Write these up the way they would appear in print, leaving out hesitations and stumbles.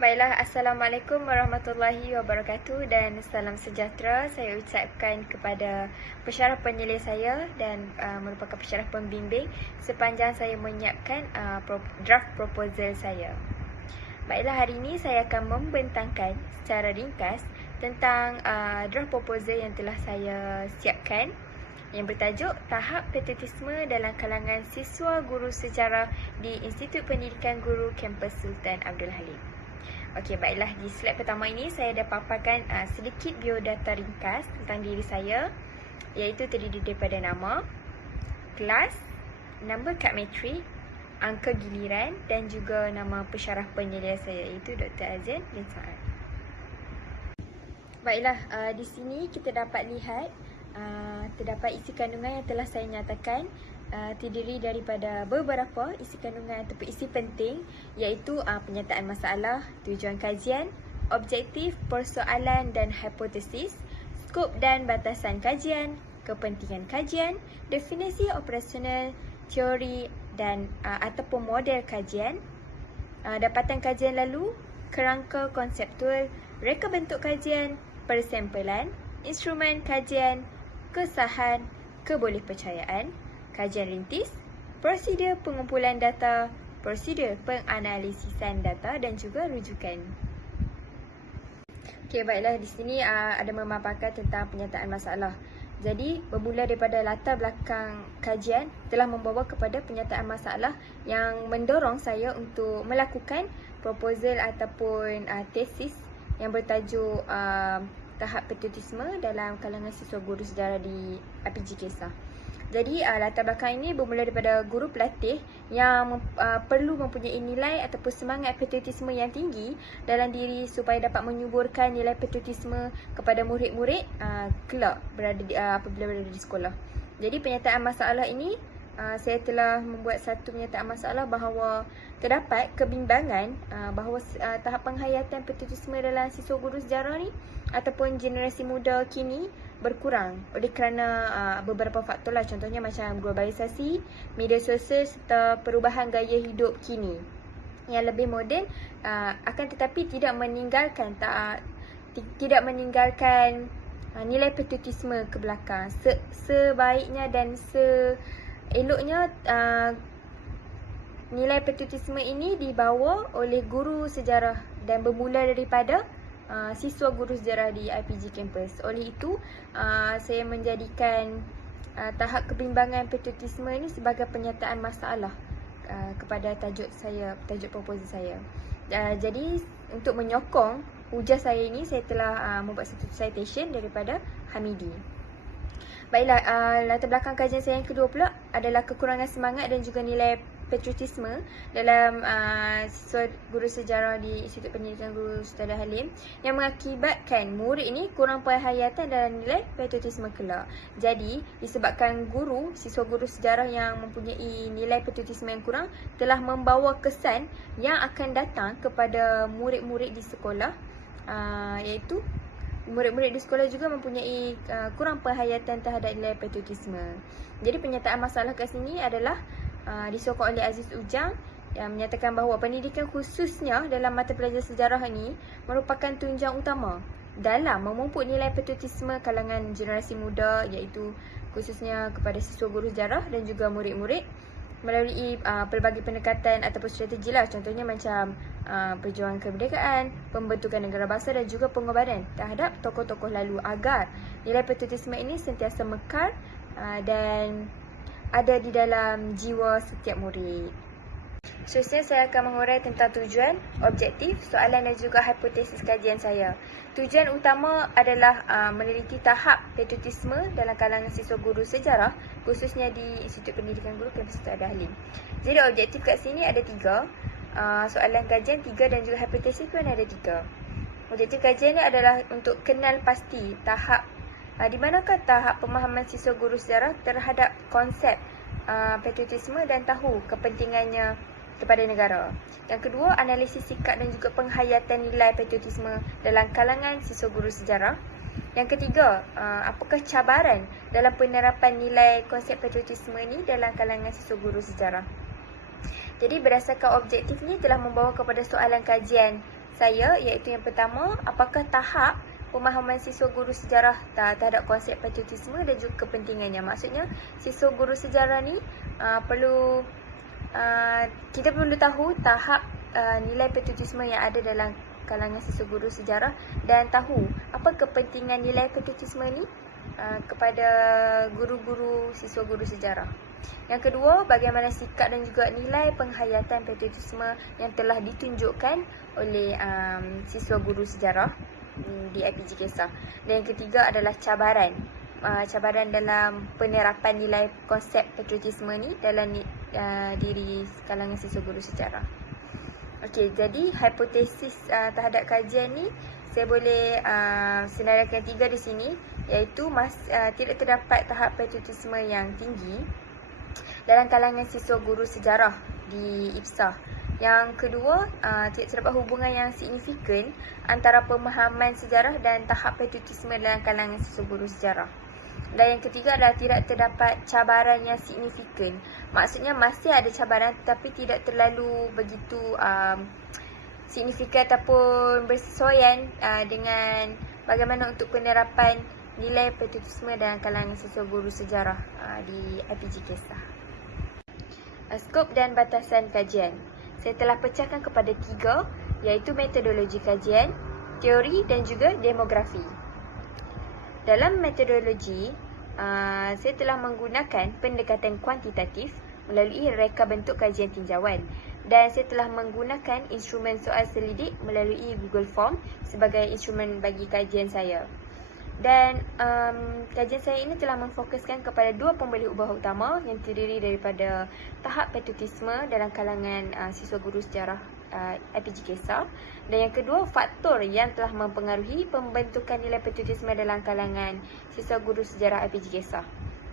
Baiklah, Assalamualaikum warahmatullahi wabarakatuh dan salam sejahtera saya ucapkan kepada pensyarah penyelidik saya dan merupakan pensyarah pembimbing sepanjang saya menyiapkan draft proposal saya. Baiklah, hari ini saya akan membentangkan secara ringkas tentang draft proposal yang telah saya siapkan yang bertajuk Tahap Patriotisme dalam kalangan siswa guru sejarah di Institut Pendidikan Guru Kampus Sultan Abdul Halim. Okey, baiklah, di slide pertama ini saya dah paparkan sedikit biodata ringkas tentang diri saya, iaitu terdiri daripada nama, kelas, nombor kad matrik, angka giliran dan juga nama pensyarah penyelidik saya, iaitu Dr. Azan bin Saad. Baiklah, di sini kita dapat lihat terdapat isi kandungan yang telah saya nyatakan, terdiri daripada beberapa isi kandungan ataupun isi penting, iaitu penyataan masalah, tujuan kajian, objektif, persoalan dan hipotesis, skop dan batasan kajian, kepentingan kajian, definisi operasional, teori dan ataupun model kajian, dapatan kajian lalu, kerangka konseptual, reka bentuk kajian, persempelan, instrumen kajian, kesahan, kebolehpercayaan, kajian rintis, prosedur pengumpulan data, prosedur penganalisisan data dan juga rujukan. Okey, baiklah, di sini ada memaparkan tentang penyataan masalah. Jadi, bermula daripada latar belakang kajian telah membawa kepada penyataan masalah yang mendorong saya untuk melakukan proposal ataupun tesis yang bertajuk Tahap Patriotisme dalam kalangan siswa guru sejarah di IPG Kesah. Jadi latar belakang ini bermula daripada guru pelatih yang perlu mempunyai nilai ataupun semangat patriotisme yang tinggi dalam diri supaya dapat menyuburkan nilai patriotisme kepada murid-murid kelak apabila berada di sekolah. Jadi penyataan masalah ini, saya telah membuat satu penyataan masalah bahawa terdapat kebimbangan bahawa tahap penghayatan patriotisme dalam siswa guru sejarah ni ataupun generasi muda kini berkurang oleh kerana beberapa faktor lah, contohnya macam globalisasi, media sosial serta perubahan gaya hidup kini yang lebih moden, akan tetapi tidak meninggalkan nilai patriotisme ke belakang. Sebaiknya dan eloknya nilai patriotisme ini dibawa oleh guru sejarah dan bermula daripada siswa guru sejarah di IPG Campus. Oleh itu, saya menjadikan tahap kebimbangan patriotisme ini sebagai penyataan masalah kepada tajuk proposal saya. Jadi, untuk menyokong hujah saya ini, saya telah membuat satu citation daripada Hamidi. Baiklah, latar belakang kajian saya yang kedua pula adalah kekurangan semangat dan juga nilai patriotisme dalam siswa guru sejarah di Institut Pendidikan Guru Sultan Halim yang mengakibatkan murid ini kurang penghayatan dalam nilai patriotisme kelak. Jadi, disebabkan siswa guru sejarah yang mempunyai nilai patriotisme yang kurang telah membawa kesan yang akan datang kepada murid-murid di sekolah, iaitu murid-murid di sekolah juga mempunyai kurang penghayatan terhadap nilai patriotisme. Jadi penyataan masalah kat sini adalah disokong oleh Aziz Ujang yang menyatakan bahawa pendidikan khususnya dalam mata pelajaran sejarah ini merupakan tunjang utama dalam memupuk nilai patriotisme kalangan generasi muda, iaitu khususnya kepada siswa guru sejarah dan juga murid-murid melalui pelbagai pendekatan ataupun strategi lah, contohnya macam perjuangan kemerdekaan, pembentukan negara bangsa dan juga pengorbanan terhadap tokoh-tokoh lalu agar nilai patriotisme ini sentiasa mekar dan ada di dalam jiwa setiap murid. Seterusnya saya akan mengurai tentang tujuan, objektif, soalan dan juga hipotesis kajian saya. Tujuan utama adalah meneliti tahap patriotisme dalam kalangan siswa guru sejarah, khususnya di Institut Pendidikan Guru Kampus Sultan Abdul Halim. Jadi objektif kat sini ada 3, soalan kajian 3 dan juga hipotesis pun ada 3. Objektif kajian ni adalah untuk kenal pasti tahap di manakah tahap pemahaman siswa guru sejarah terhadap konsep patriotisme dan tahu kepentingannya kepada negara. Yang kedua, analisis sikap dan juga penghayatan nilai patriotisme dalam kalangan siswa guru sejarah. Yang ketiga, apakah cabaran dalam penerapan nilai konsep patriotisme ini dalam kalangan siswa guru sejarah. Jadi berdasarkan objektif ni telah membawa kepada soalan kajian saya, iaitu yang pertama, apakah tahap pemahaman siswa guru sejarah terhadap konsep patriotisme dan juga kepentingannya. Maksudnya, siswa guru sejarah ni kita perlu tahu tahap nilai patriotisme yang ada dalam kalangan siswa guru sejarah dan tahu apa kepentingan nilai patriotisme ni kepada guru-guru siswa guru sejarah. Yang kedua, bagaimana sikap dan juga nilai penghayatan patriotisme yang telah ditunjukkan oleh siswa guru sejarah di IPG Kesah. Dan yang ketiga adalah cabaran dalam penerapan nilai konsep patriotisme ni dalam diri kalangan siswa guru sejarah. Okey, jadi hipotesis terhadap kajian ni saya boleh senaraikan 3 di sini, iaitu tidak terdapat tahap patriotisme yang tinggi dalam kalangan siswa guru sejarah di IPSAH. Yang kedua, tidak terdapat hubungan yang signifikan antara pemahaman sejarah dan tahap patriotisme dalam kalangan siswa guru sejarah. Dan yang ketiga adalah tidak terdapat cabaran yang signifikan. Maksudnya masih ada cabaran tetapi tidak terlalu begitu signifikan ataupun bersesuaian dengan bagaimana untuk penerapan nilai patriotisme dalam kalangan siswa guru sejarah di IPG Kesah. Skop dan batasan kajian. Saya telah pecahkan kepada 3, iaitu metodologi kajian, teori dan juga demografi. Dalam metodologi, saya telah menggunakan pendekatan kuantitatif melalui reka bentuk kajian tinjauan, dan saya telah menggunakan instrumen soal selidik melalui Google Form sebagai instrumen bagi kajian saya. Dan kajian saya ini telah memfokuskan kepada 2 pembeli ubah utama yang terdiri daripada tahap patriotisme dalam kalangan siswa guru sejarah IPG Kesah, dan yang kedua, faktor yang telah mempengaruhi pembentukan nilai patriotisme dalam kalangan siswa guru sejarah IPG Kesah.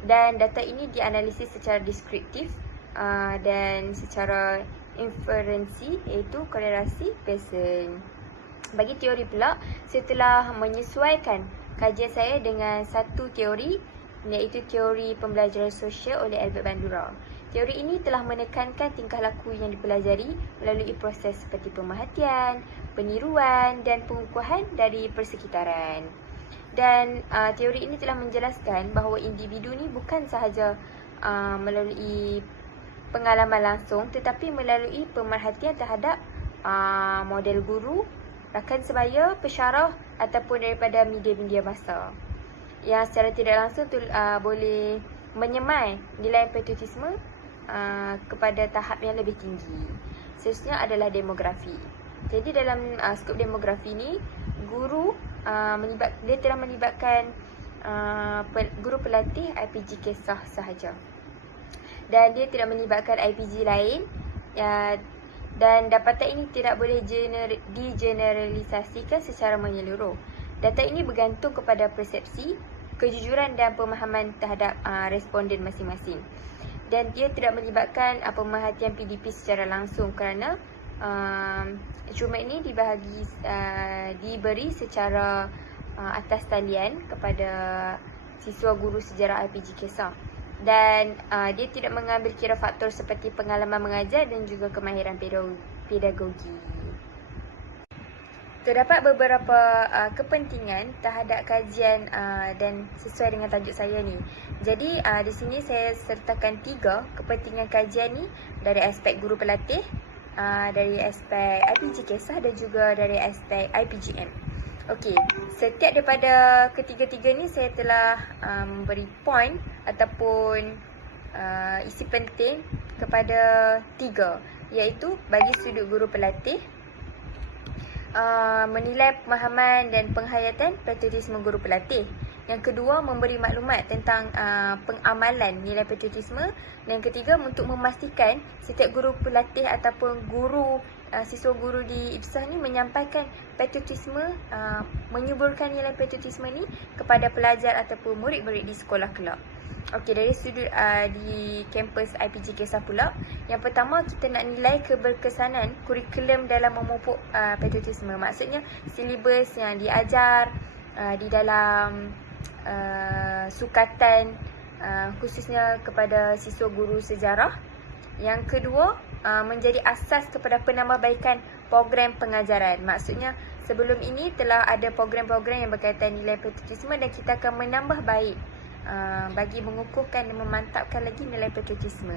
Dan data ini dianalisis secara deskriptif dan secara inferensi, iaitu korelasi Pearson. Bagi teori pula, saya telah menyesuaikan kajian saya dengan satu teori, iaitu teori pembelajaran sosial oleh Albert Bandura. Teori ini telah menekankan tingkah laku yang dipelajari melalui proses seperti pemerhatian, peniruan dan pengukuhan dari persekitaran. Dan teori ini telah menjelaskan bahawa individu ni bukan sahaja melalui pengalaman langsung tetapi melalui pemerhatian terhadap model guru, rakan sebaya, pesyarah ataupun daripada media-media masa yang secara tidak langsung boleh menyemai nilai patriotisme kepada tahap yang lebih tinggi. Seterusnya adalah demografi. Jadi dalam skop demografi ni, guru dia telah melibatkan guru pelatih IPG Kesah sahaja, dan dia tidak melibatkan IPG lain, dan dapatan ini tidak boleh digeneralisasikan secara menyeluruh. Data ini bergantung kepada persepsi, kejujuran dan pemahaman terhadap responden masing-masing. Dan dia tidak melibatkan pemerhatian PDP secara langsung kerana instrumen ini diberi secara atas talian kepada siswa guru sejarah IPG Kesah. Dan dia tidak mengambil kira faktor seperti pengalaman mengajar dan juga kemahiran pedagogi. Terdapat beberapa kepentingan terhadap kajian dan sesuai dengan tajuk saya ni. Jadi di sini saya sertakan 3 kepentingan kajian ni dari aspek guru pelatih, dari aspek IPG Kesah dan juga dari aspek IPGM. Okey, setiap daripada ketiga-tiga ni saya telah beri point ataupun isi penting kepada 3, iaitu bagi sudut guru pelatih, menilai pemahaman dan penghayatan patriotisme guru pelatih. Yang kedua, memberi maklumat tentang pengamalan nilai patriotisme. Dan yang ketiga, untuk memastikan setiap guru pelatih ataupun siswa guru di IPSAH ni menyampaikan patriotisme, menyuburkan nilai patriotisme ni kepada pelajar ataupun murid-murid di sekolah kelak. Okey, dari sudut di kampus IPG Kesah pula, yang pertama kita nak nilai keberkesanan kurikulum dalam memupuk patriotisme. Maksudnya silibus yang diajar di dalam sukatan khususnya kepada siswa guru sejarah. Yang kedua, menjadi asas kepada penambahbaikan program pengajaran. Maksudnya sebelum ini telah ada program-program yang berkaitan nilai patriotisme dan kita akan menambah baik bagi mengukuhkan dan memantapkan lagi nilai patriotisme.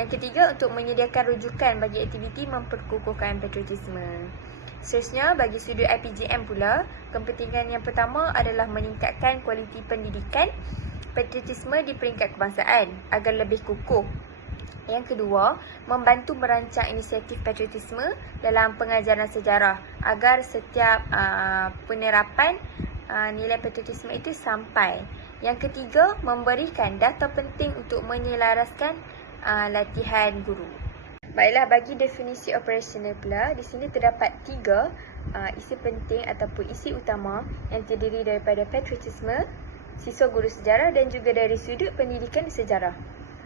Yang ketiga, untuk menyediakan rujukan bagi aktiviti memperkukuhkan patriotisme. Seterusnya, bagi sudut IPGM pula, kepentingan yang pertama adalah meningkatkan kualiti pendidikan patriotisme di peringkat kebangsaan agar lebih kukuh. Yang kedua, membantu merancang inisiatif patriotisme dalam pengajaran sejarah agar setiap penerapan nilai patriotisme itu sampai. Yang ketiga, memberikan data penting untuk menyelaraskan latihan guru. Baiklah, bagi definisi operasional pula, di sini terdapat 3 isi penting ataupun isi utama yang terdiri daripada patriotisme, siswa guru sejarah dan juga dari sudut pendidikan sejarah.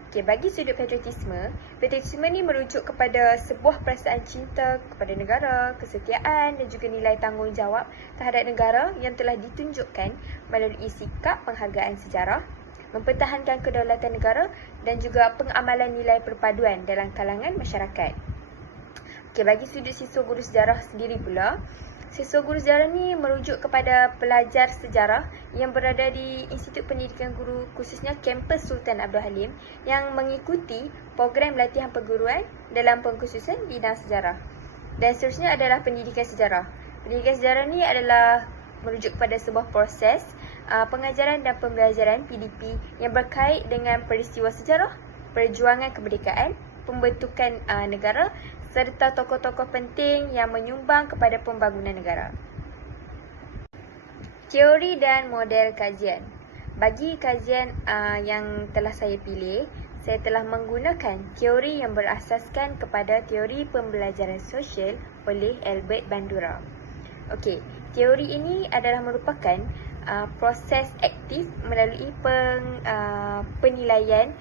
Okey, bagi sudut patriotisme ni merujuk kepada sebuah perasaan cinta kepada negara, kesetiaan dan juga nilai tanggungjawab terhadap negara yang telah ditunjukkan melalui sikap penghargaan sejarah, mempertahankan kedaulatan negara dan juga pengamalan nilai perpaduan dalam kalangan masyarakat. Okey, bagi sudut siswa guru sejarah sendiri pula, siswa guru sejarah ni merujuk kepada pelajar sejarah yang berada di Institut Pendidikan Guru, khususnya kampus Sultan Abdul Halim, yang mengikuti program latihan perguruan dalam pengkhususan bidang sejarah. Dan seterusnya adalah pendidikan sejarah. Pendidikan sejarah ni adalah merujuk kepada sebuah proses pengajaran dan pembelajaran PDP yang berkait dengan peristiwa sejarah, perjuangan kemerdekaan, pembentukan negara serta tokoh-tokoh penting yang menyumbang kepada pembangunan negara. Teori dan model kajian. Bagi kajian yang telah saya pilih, saya telah menggunakan teori yang berasaskan kepada teori pembelajaran sosial oleh Albert Bandura. Okey, teori ini adalah merupakan proses aktif melalui penilaian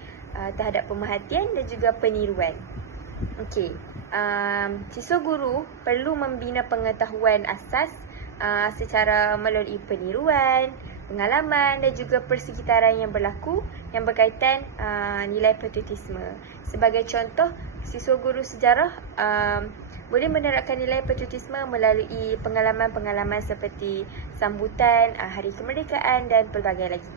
terhadap pemerhatian dan juga peniruan. Okey, siswa guru perlu membina pengetahuan asas secara melalui peniruan, pengalaman dan juga persekitaran yang berlaku yang berkaitan nilai patriotisme. Sebagai contoh, siswa guru sejarah boleh menerapkan nilai patriotisme melalui pengalaman-pengalaman seperti sambutan Hari Kemerdekaan dan pelbagai lagi.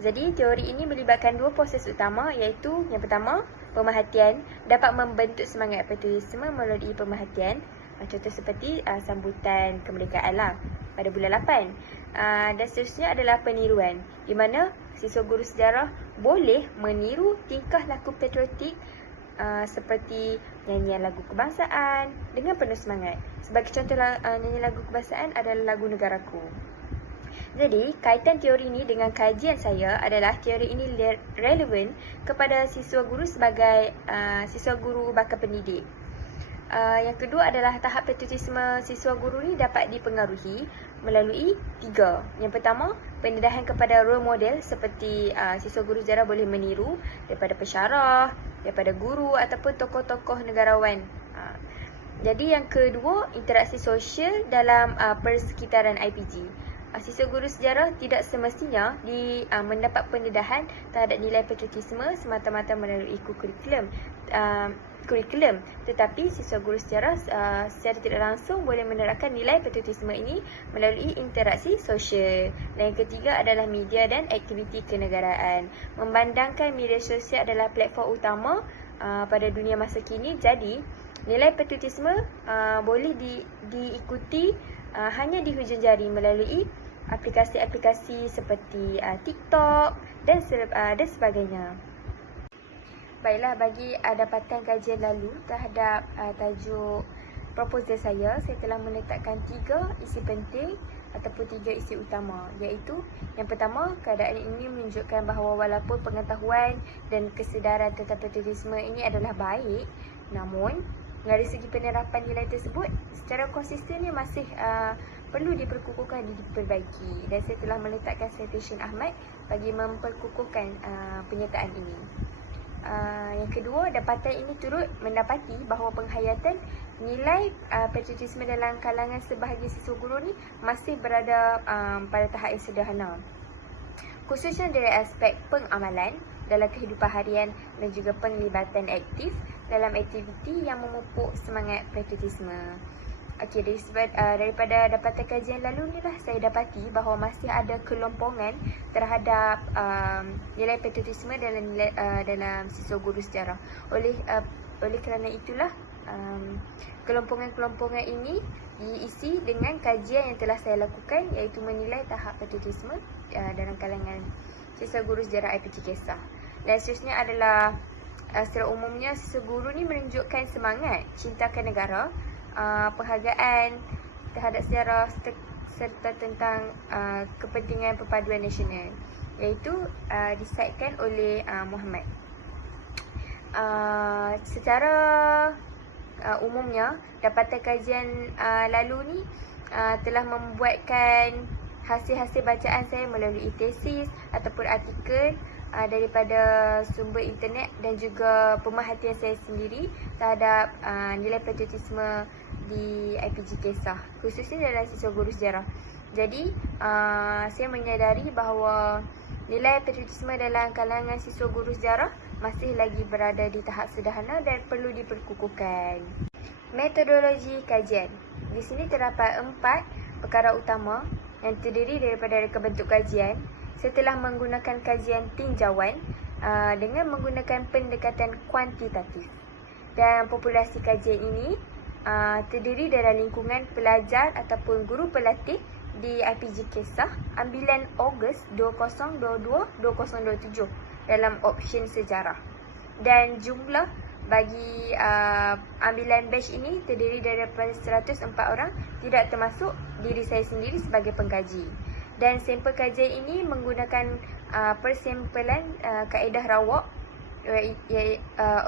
Jadi, teori ini melibatkan 2 proses utama, iaitu yang pertama, pemerhatian dapat membentuk semangat patriotisme melalui pemerhatian. Contoh seperti sambutan kemerdekaan lah pada bulan 8. Dan seterusnya adalah peniruan, di mana siswa guru sejarah boleh meniru tingkah laku patriotik seperti nyanyian lagu kebangsaan dengan penuh semangat. Sebagai contoh nyanyian lagu kebangsaan adalah lagu Negaraku. Jadi, kaitan teori ini dengan kajian saya adalah teori ini relevan kepada siswa guru sebagai siswa guru bakal pendidik. Yang kedua adalah tahap patriotisme siswa guru ni dapat dipengaruhi melalui 3. Yang pertama, pendedahan kepada role model seperti siswa guru sejarah boleh meniru daripada pensyarah, daripada guru ataupun tokoh-tokoh negarawan. Jadi yang kedua, interaksi sosial dalam persekitaran IPG. Siswa guru sejarah tidak semestinya mendapat pendedahan terhadap nilai patriotisme semata-mata melalui kurikulum, tetapi siswa guru sejarah secara tidak langsung boleh menerapkan nilai patriotisme ini melalui interaksi sosial. Dan yang ketiga adalah media dan aktiviti kenegaraan. Memandangkan media sosial adalah platform utama pada dunia masa kini, jadi nilai patriotisme boleh diikuti hanya di hujung jari melalui aplikasi-aplikasi seperti TikTok dan sebagainya. Baiklah, bagi dapatan kajian lalu terhadap tajuk proposal saya telah meletakkan 3 isi penting ataupun 3 isi utama, iaitu yang pertama, keadaan ini menunjukkan bahawa walaupun pengetahuan dan kesedaran tentang patriotisme ini adalah baik, namun dari segi penerapan nilai tersebut secara konsistennya masih perlu diperkukuhkan dan diperbaiki, dan saya telah meletakkan citation Ahmad bagi memperkukuhkan penyertaan ini. Yang kedua, dapatan ini turut mendapati bahawa penghayatan nilai patriotisme dalam kalangan sebahagian siswa guru ni masih berada pada tahap yang sederhana, khususnya dari aspek pengamalan dalam kehidupan harian dan juga penglibatan aktif dalam aktiviti yang memupuk semangat patriotisme. Okey, daripada dapatan kajian lalu ni lah saya dapati bahawa masih ada kelompongan terhadap nilai patriotisme dalam siswa guru sejarah. Oleh kerana itulah kelompongan-kelompongan ini diisi dengan kajian yang telah saya lakukan, iaitu menilai tahap patriotisme dalam kalangan siswa guru sejarah IPG Kesah. Dan seterusnya adalah secara umumnya siswa guru ni menunjukkan semangat cintakan negara, penghargaan terhadap sejarah serta tentang kepentingan perpaduan nasional, iaitu disidekan oleh Muhammad. Secara umumnya dapatan kajian lalu ni telah membuatkan hasil-hasil bacaan saya melalui tesis ataupun artikel daripada sumber internet dan juga pemerhatian saya sendiri terhadap nilai patriotisme di IPG Kesah, khususnya dalam siswa guru sejarah. Jadi saya menyadari bahawa nilai patriotisme dalam kalangan siswa guru sejarah masih lagi berada di tahap sederhana dan perlu diperkukuhkan. Metodologi kajian. Di sini terdapat 4 perkara utama yang terdiri daripada reka bentuk kajian. Saya telah menggunakan kajian tinjauan dengan menggunakan pendekatan kuantitatif. Dan populasi kajian ini terdiri dari lingkungan pelajar ataupun guru pelatih di IPG Kesah ambilan Ogos 2022-2027 dalam option sejarah. Dan jumlah bagi ambilan batch ini terdiri daripada 104 orang, tidak termasuk diri saya sendiri sebagai pengkaji. Dan sampel kajian ini menggunakan persampelan kaedah rawak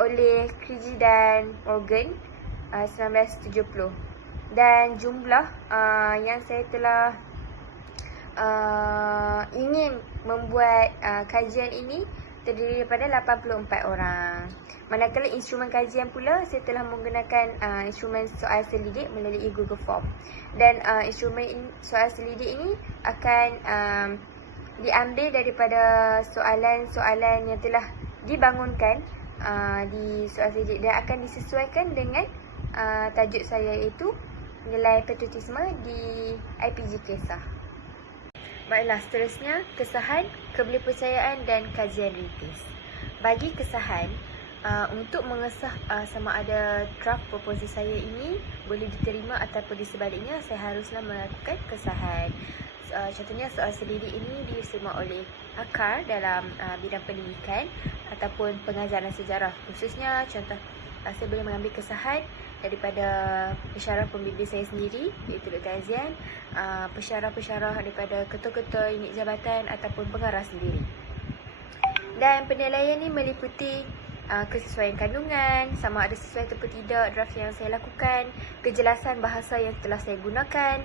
oleh Krigi dan Morgan 1970. Dan jumlah yang saya telah ingin membuat kajian ini terdiri daripada 84 orang. Manakala instrumen kajian pula, saya telah menggunakan instrumen soal selidik melalui Google Form. Dan instrumen soal selidik ini akan diambil daripada soalan-soalan yang telah dibangunkan di soal selidik dan akan disesuaikan dengan tajuk saya, iaitu nilai patriotisme di IPG Kesah. Baiklah, seterusnya kesahan, kebolehpercayaan dan kajian rintis. Bagi kesahan, untuk mengesah sama ada draft proposal saya ini boleh diterima ataupun di sebaliknya, saya haruslah melakukan kesahan. Contohnya soal selidik ini diterima oleh pakar dalam bidang pendidikan ataupun pengajaran sejarah. Khususnya contoh, saya boleh mengambil kesahan daripada pensyarah pembimbing saya sendiri, iaitu Dr. Azian, pensyarah-pensyarah daripada ketua-ketua unit jabatan ataupun pengarah sendiri. Dan penilaian ini meliputi kesesuaian kandungan, sama ada sesuai ataupun tidak draft yang saya lakukan, kejelasan bahasa yang telah saya gunakan,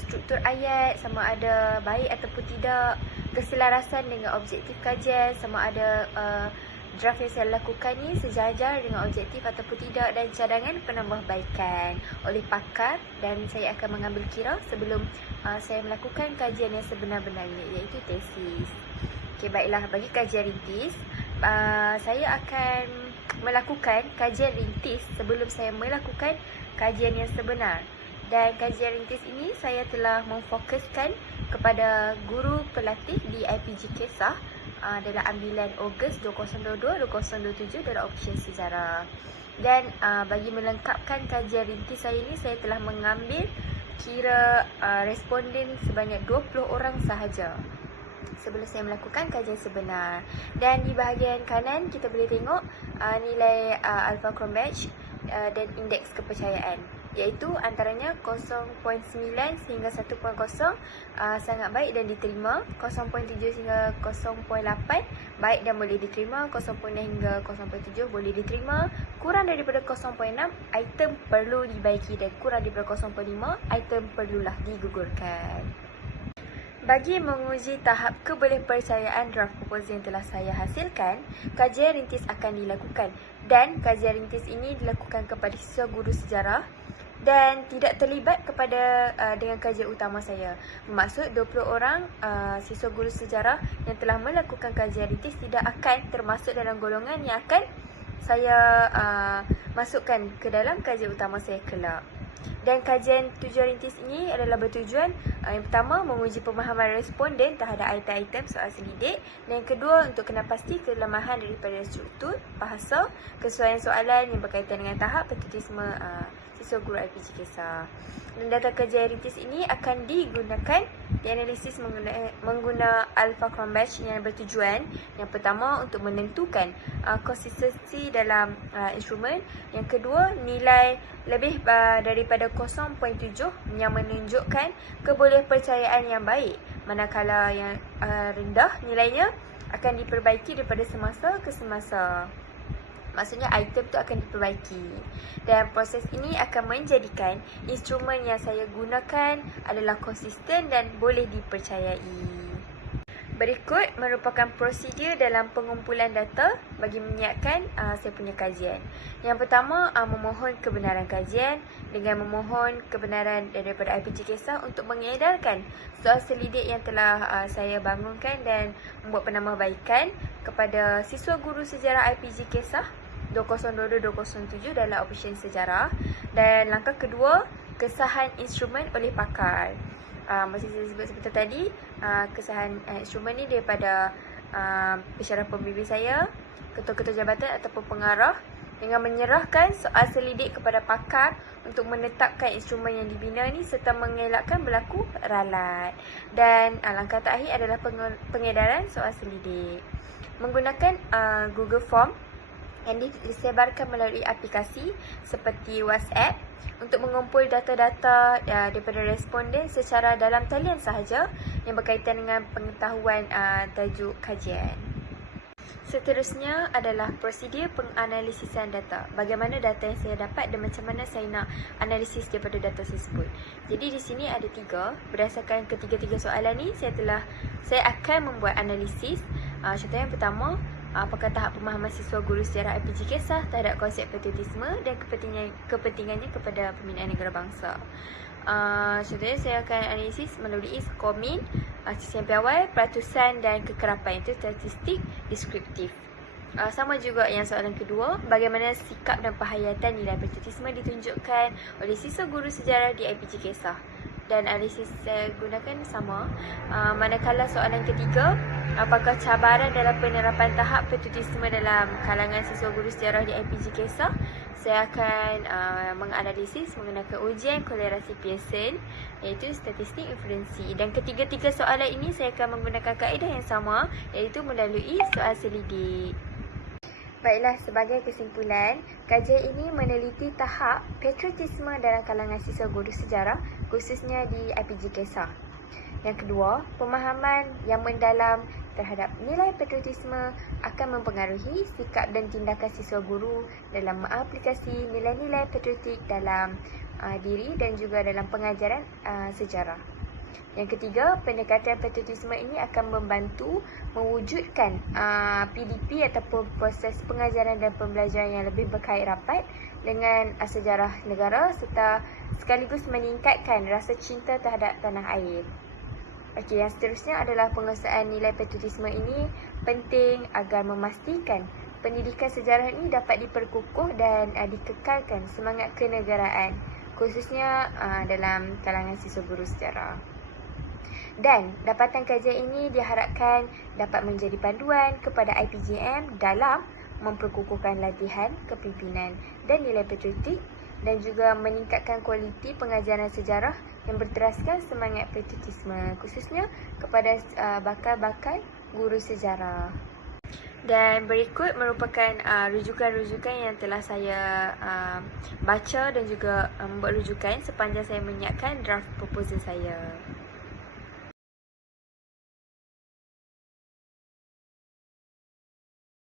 struktur ayat sama ada baik ataupun tidak, keselarasan dengan objektif kajian, sama ada draft yang saya lakukan ni sejajar dengan objektif ataupun tidak, dan cadangan penambahbaikan oleh pakar, dan saya akan mengambil kira sebelum saya melakukan kajian yang sebenar-benarnya, iaitu tesis. Okey, baiklah, bagi kajian rintis, saya akan melakukan kajian rintis sebelum saya melakukan kajian yang sebenar. Dan kajian rintis ini saya telah memfokuskan kepada guru pelatih di IPG Kesah dalam ambilan Ogos 2022-2027 dalam option sejarah. Dan bagi melengkapkan kajian rintis saya ini, saya telah mengambil kira responden sebanyak 20 orang sahaja sebelum saya melakukan kajian sebenar. Dan di bahagian kanan kita boleh tengok nilai Alpha Cronbach dan indeks kepercayaan, iaitu antaranya 0.9 sehingga 1.0 sangat baik dan diterima, 0.7 hingga 0.8 baik dan boleh diterima, 0.9 hingga 0.7 boleh diterima, kurang daripada 0.6 item perlu dibaiki, dan kurang daripada 0.5 item perlulah digugurkan. Bagi menguji tahap kebolehpercayaan draft proposal yang telah saya hasilkan, kajian rintis akan dilakukan, dan kajian rintis ini dilakukan kepada siswa guru sejarah dan tidak terlibat dengan kajian utama saya. Bermaksud 20 orang siswa guru sejarah yang telah melakukan kajian rintis tidak akan termasuk dalam golongan yang akan saya masukkan ke dalam kajian utama saya kelak. Dan kajian tujuan rintis ini adalah bertujuan yang pertama, menguji pemahaman responden terhadap item-item soal selidik. Dan yang kedua, untuk kenal pasti kelemahan daripada struktur, bahasa, kesesuaian soalan yang berkaitan dengan tahap patriotisme siswa guru IPG Kesar. Dan data kajian rintis ini akan digunakan dianalisis menggunakan Alpha Cronbach yang bertujuan yang pertama untuk menentukan konsistensi dalam instrumen. Yang kedua, nilai lebih daripada 0.7 yang menunjukkan kebolehpercayaan yang baik, manakala yang rendah nilainya akan diperbaiki daripada semasa ke semasa. Maksudnya item tu akan diperbaiki. Dan proses ini akan menjadikan instrumen yang saya gunakan adalah konsisten dan boleh dipercayai. Berikut merupakan prosedur dalam pengumpulan data bagi menyiapkan saya punya kajian. Yang pertama, memohon kebenaran kajian dengan memohon kebenaran daripada IPG Kesar untuk mengedarkan soal selidik yang telah saya bangunkan dan membuat penambahbaikan kepada siswa guru sejarah IPG Kesar 2022-2007 dalam operation sejarah. Dan langkah kedua, kesahan instrumen oleh pakar. Macam saya sebut seperti tadi, kesahan instrumen ni daripada pensyarah pembimbing saya, ketua-ketua jabatan ataupun pengarah, dengan menyerahkan soal selidik kepada pakar untuk menetapkan instrumen yang dibina ni serta mengelakkan berlaku ralat. Dan langkah terakhir adalah pengedaran soal selidik menggunakan Google Form yang disebarkan melalui aplikasi seperti WhatsApp untuk mengumpul data-data daripada responden secara dalam talian sahaja yang berkaitan dengan pengetahuan tajuk kajian. Seterusnya adalah prosedur penganalisisan data. Bagaimana data yang saya dapat dan macam mana saya nak analisis daripada data tersebut. Jadi di sini ada 3. Berdasarkan ketiga-tiga soalan ni, saya akan membuat analisis. Contoh yang pertama, apakah tahap pemahaman siswa guru sejarah IPG Kesar terhadap konsep patriotisme dan kepentingannya kepada pembinaan negara bangsa. Contohnya saya akan analisis melalui Skomin, sisian piawai, peratusan dan kekerapan, itu statistik deskriptif. Sama juga yang soalan kedua, bagaimana sikap dan penghayatan nilai patriotisme ditunjukkan oleh siswa guru sejarah di IPG Kesar. Dan analisis saya gunakan sama. Manakala soalan ketiga, apakah cabaran dalam penerapan tahap patriotisme dalam kalangan siswa guru sejarah di IPG Kesar, saya akan menganalisis menggunakan ujian kolerasi Pearson, iaitu statistik inferensi. Dan ketiga-tiga soalan ini saya akan menggunakan kaedah yang sama, iaitu melalui soal selidik. Baiklah, sebagai kesimpulan, kajian ini meneliti tahap patriotisme dalam kalangan siswa guru sejarah, khususnya di IPG Kesar. Yang kedua, pemahaman yang mendalam terhadap nilai patriotisme akan mempengaruhi sikap dan tindakan siswa guru dalam mengaplikasi nilai-nilai patriotik dalam diri dan juga dalam pengajaran sejarah. Yang ketiga, pendekatan patriotisme ini akan membantu mewujudkan PDP ataupun proses pengajaran dan pembelajaran yang lebih berkait rapat dengan sejarah negara serta sekaligus meningkatkan rasa cinta terhadap tanah air. Okey, yang seterusnya adalah penguasaan nilai patriotisme ini penting agar memastikan pendidikan sejarah ini dapat diperkukuh dan dikekalkan semangat kenegaraan, khususnya dalam kalangan siswa guru sejarah. Dan dapatan kajian ini diharapkan dapat menjadi panduan kepada IPGM dalam memperkukuhkan latihan kepimpinan dan nilai patriotik dan juga meningkatkan kualiti pengajaran sejarah yang berteraskan semangat patriotisme, khususnya kepada bakal-bakal guru sejarah. Dan berikut merupakan rujukan-rujukan yang telah saya baca dan juga membuat rujukan sepanjang saya menyiapkan draft proposal saya.